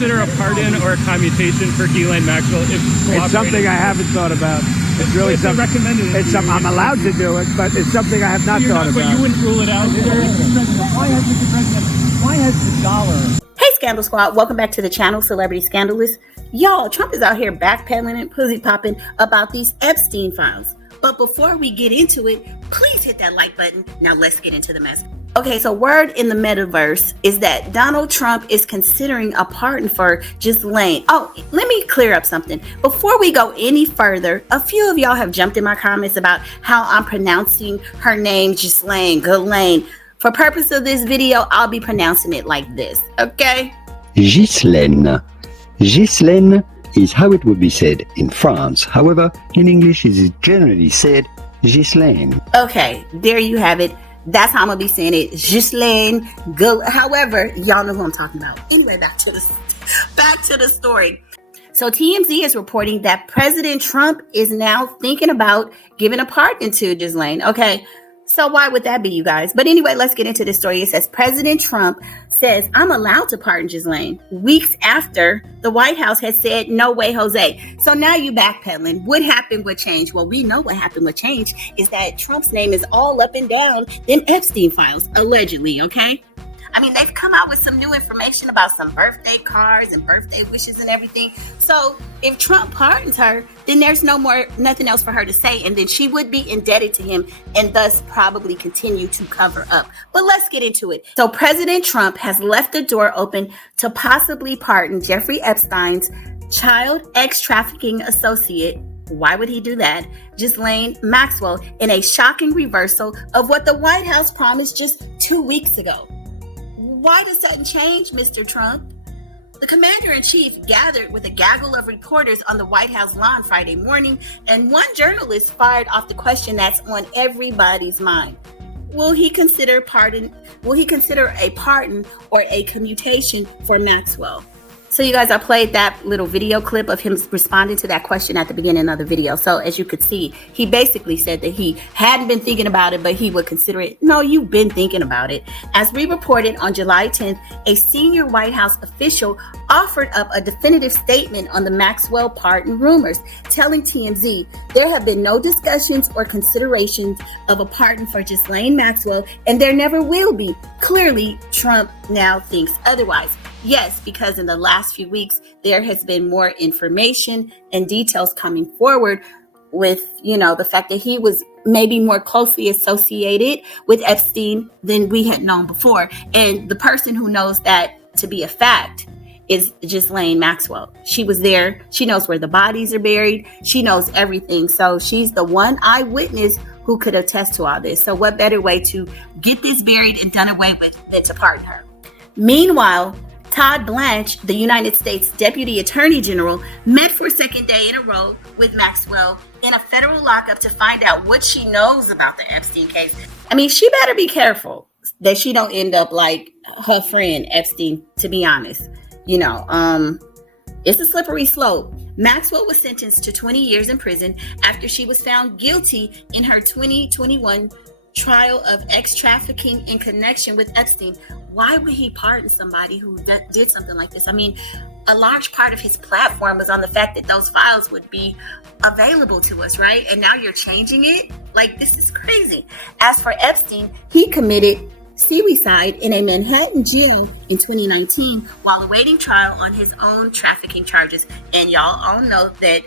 consider a pardon or a commutation for Ghislaine Maxwell if cooperating? It's something I haven't thought about. It's really something recommended. It's something I'm allowed to do it, but it's something I have not thought about. But you wouldn't rule it out. Why has the dollar? Hey, Scandal Squad. Welcome back to the channel, Celebrity Scandalous. Y'all, Trump is out here backpedaling and pussy popping about these Epstein files. But before we get into it, please hit that like button. Now let's get into the mess. Okay, so word in the metaverse is that Donald Trump is considering a pardon for Ghislaine. Oh, let me clear up something. Before we go any further, a few of y'all have jumped in my comments about how I'm pronouncing her name, Ghislaine. For purpose of this video, I'll be pronouncing it like this, okay? Ghislaine. Ghislaine is how it would be said in France. However, in English it is generally said Ghislaine. Okay, there you have it. That's how I'm gonna be saying it, Ghislaine. However, y'all know who I'm talking about. Anyway, back to the story. So TMZ is reporting that President Trump is now thinking about giving a pardon to Ghislaine. Okay, so why would that be, you guys? But anyway, let's get into this story. It says President Trump says, I'm allowed to pardon Ghislaine, weeks after the White House had said, no way, Jose. So now you backpedaling. What happened with change? Well, we know what happened with change is that Trump's name is all up and down in Epstein files, allegedly, okay? I mean, they've come out with some new information about some birthday cards and birthday wishes and everything. So if Trump pardons her, then there's nothing else for her to say. And then she would be indebted to him and thus probably continue to cover up. But let's get into it. So President Trump has left the door open to possibly pardon Jeffrey Epstein's child ex-trafficking associate. Why would he do that? Ghislaine Maxwell, in a shocking reversal of what the White House promised just 2 weeks ago. Why the sudden change, Mr. Trump? The commander-in-chief gathered with a gaggle of reporters on the White House lawn Friday morning, and one journalist fired off the question that's on everybody's mind. Will he consider a pardon or a commutation for Maxwell? So you guys, I played that little video clip of him responding to that question at the beginning of the video. So as you could see, he basically said that he hadn't been thinking about it, but he would consider it. No, you've been thinking about it. As we reported on July 10th, a senior White House official offered up a definitive statement on the Maxwell pardon rumors, telling TMZ there have been no discussions or considerations of a pardon for Ghislaine Maxwell, and there never will be. Clearly, Trump now thinks otherwise. Yes, because in the last few weeks, there has been more information and details coming forward with, the fact that he was maybe more closely associated with Epstein than we had known before. And the person who knows that to be a fact is Ghislaine Maxwell. She was there. She knows where the bodies are buried. She knows everything. So she's the one eyewitness who could attest to all this. So what better way to get this buried and done away with than to pardon her? Meanwhile, Todd Blanche, the United States Deputy Attorney General, met for a second day in a row with Maxwell in a federal lockup to find out what she knows about the Epstein case. I mean, she better be careful that she don't end up like her friend Epstein, to be honest. It's a slippery slope. Maxwell was sentenced to 20 years in prison after she was found guilty in her 2021 trial of ex-trafficking in connection with Epstein. Why would he pardon somebody who did something like this? I mean, a large part of his platform was on the fact that those files would be available to us, right? And now you're changing it? Like, this is crazy. As for Epstein, he committed suicide in a Manhattan jail in 2019 while awaiting trial on his own trafficking charges. And y'all all know that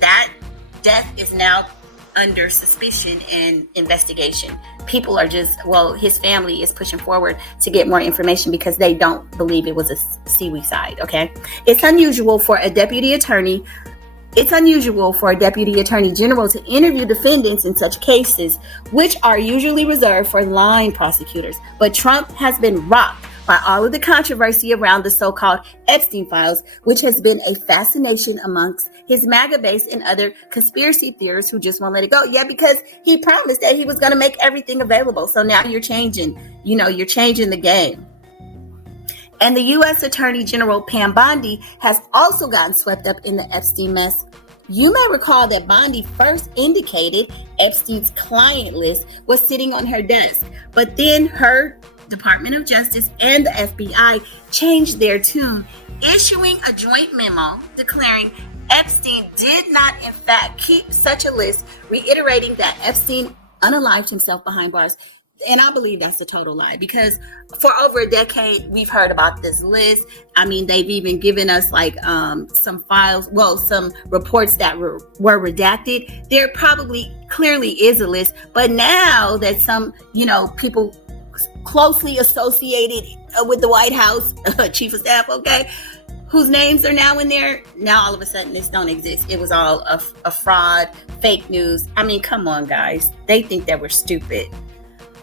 death is now under suspicion and investigation. People are his family is pushing forward to get more information because they don't believe it was a suicide, okay? It's unusual for a deputy attorney general to interview defendants in such cases, which are usually reserved for line prosecutors. But Trump has been rocked by all of the controversy around the so-called Epstein files, which has been a fascination amongst his MAGA base and other conspiracy theorists who just won't let it go. Yeah, because he promised that he was going to make everything available. So now you're changing the game. And the U.S. Attorney General Pam Bondi has also gotten swept up in the Epstein mess. You may recall that Bondi first indicated Epstein's client list was sitting on her desk, but then her Department of Justice and the FBI changed their tune issuing a joint memo declaring Epstein did not, in fact, keep such a list, reiterating that Epstein unalived himself behind bars. And I believe that's a total lie, because for over a decade, we've heard about this list. I mean, they've even given us like some files, some reports that were redacted. There probably clearly is a list, but now that some, people closely associated with the White House, chief of staff, okay, whose names are now in there, now all of a sudden this don't exist. It was all a fraud, fake news. I mean, come on, guys. They think that we're stupid.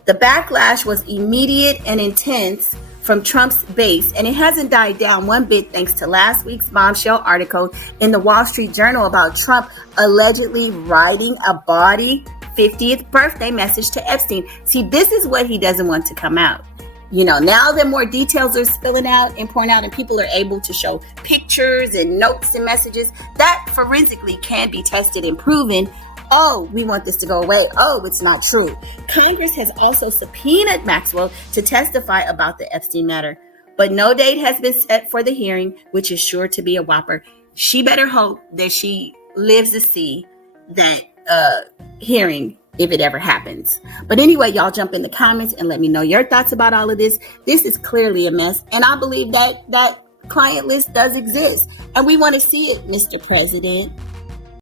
The backlash was immediate and intense from Trump's base, and it hasn't died down one bit thanks to last week's bombshell article in the Wall Street Journal about Trump allegedly writing a bawdy 50th birthday message to Epstein. See, this is what he doesn't want to come out. Now that more details are spilling out and pouring out and people are able to show pictures and notes and messages that forensically can be tested and proven. Oh, we want this to go away. Oh, it's not true. Congress has also subpoenaed Maxwell to testify about the Epstein matter, but no date has been set for the hearing, which is sure to be a whopper. She better hope that she lives to see that hearing if it ever happens. But anyway, y'all jump in the comments and let me know your thoughts about all of this. This is clearly a mess, and I believe that client list does exist, and we want to see it, Mr. President.